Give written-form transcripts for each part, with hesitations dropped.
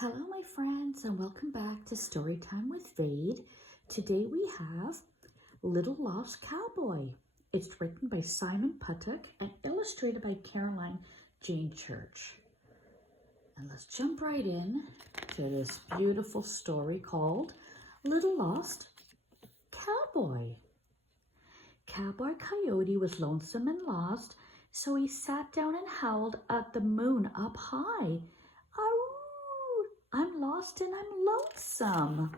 Hello my friends and welcome back to Storytime with Vade. Today we have Little Lost Cowboy. It's written by Simon Puttock and illustrated by Jayne. And let's jump right in to this beautiful story called Little Lost Cowboy. Cowboy Coyote was lonesome and lost, so he sat down and howled at the moon up high. Arooo! I'm lost and I'm lonesome.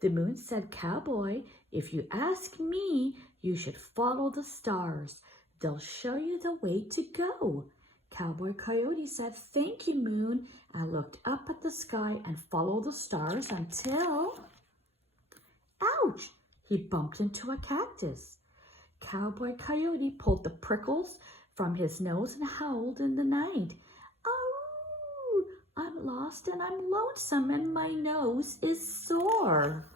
The moon said, Cowboy, if you ask me, you should follow the stars. They'll show you the way to go. Cowboy Coyote said, thank you, moon. I looked up at the sky and followed the stars until... Ouch! He bumped into a cactus. Cowboy Coyote pulled the prickles from his nose and howled in the night. Arooo! I'm lost and I'm lonesome and my nose is sore.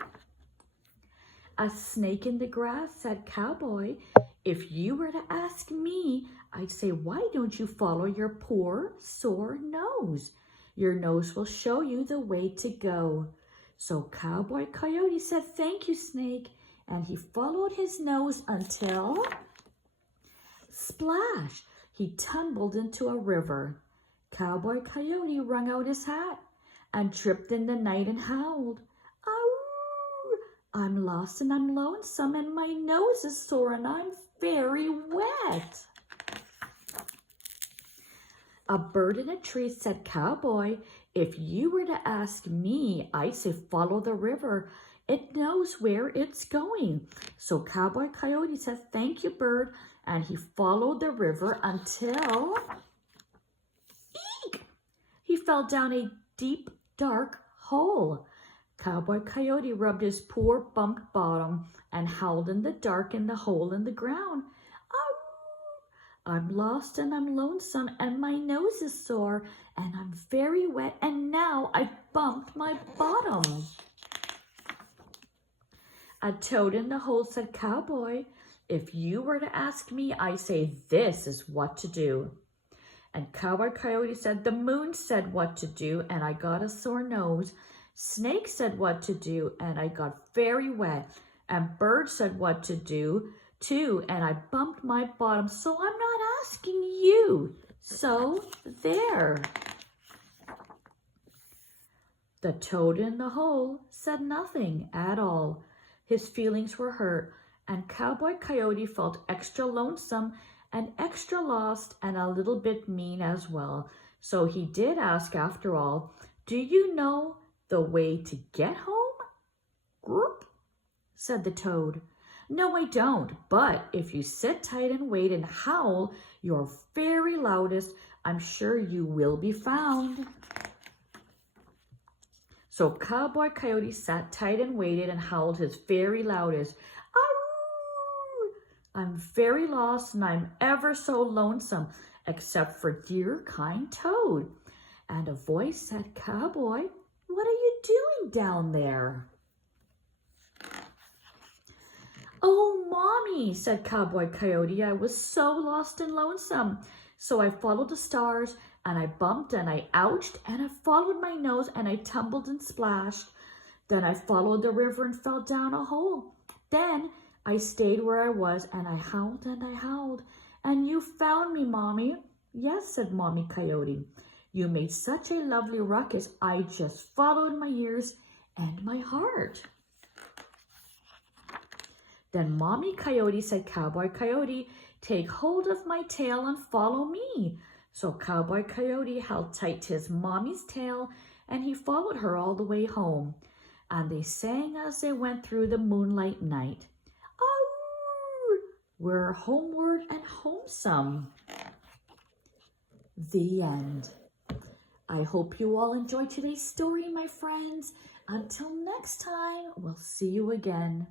A snake in the grass said, Cowboy, if you were to ask me, I'd say, why don't you follow your poor, sore nose? Your nose will show you the way to go. So Cowboy Coyote said, thank you, snake, and he followed his nose until... Splash! He tumbled into a river. Cowboy Coyote wrung out his hat and tripped in the night and howled. Arooo! I'm lost and I'm lonesome and my nose is sore and I'm very wet. A bird in a tree said, Cowboy, if you were to ask me, I'd say follow the river. It knows where it's going. So Cowboy Coyote said, thank you, bird. And he followed the river until... Eek! He fell down a deep, dark hole. Cowboy Coyote rubbed his poor bumped bottom and howled in the dark in the hole in the ground. I'm lost and I'm lonesome and my nose is sore and I'm very wet and now I've bumped my bottom. A toad in the hole said, Cowboy, if you were to ask me, I say this is what to do. And Cowboy Coyote said, the moon said what to do and I got a sore nose. Snake said what to do and I got very wet. And bird said what to do too and I bumped my bottom, so I'm not asking you. So there. The toad in the hole said nothing at all. His feelings were hurt, and Cowboy Coyote felt extra lonesome and extra lost and a little bit mean as well. So he did ask after all, do you know the way to get home? Grrp, said the toad. No, I don't, but if you sit tight and wait and howl your very loudest, I'm sure you will be found. So Cowboy Coyote sat tight and waited and howled his very loudest. Arooo! I'm very lost and I'm ever so lonesome, except for dear kind Toad. And a voice said, Cowboy, what are you doing down there? Oh, Mommy, said Cowboy Coyote, I was so lost and lonesome. So I followed the stars and I bumped and I ouched and I followed my nose and I tumbled and splashed. Then I followed the river and fell down a hole. Then I stayed where I was and I howled and I howled. And you found me, Mommy. Yes, said Mommy Coyote. You made such a lovely ruckus. I just followed my ears and my heart. Then Mommy Coyote said, Cowboy Coyote, take hold of my tail and follow me. So Cowboy Coyote held tight to his mommy's tail and he followed her all the way home. And they sang as they went through the moonlight night. Arooo! We're homeward and homesome. The end. I hope you all enjoyed today's story, my friends. Until next time, we'll see you again.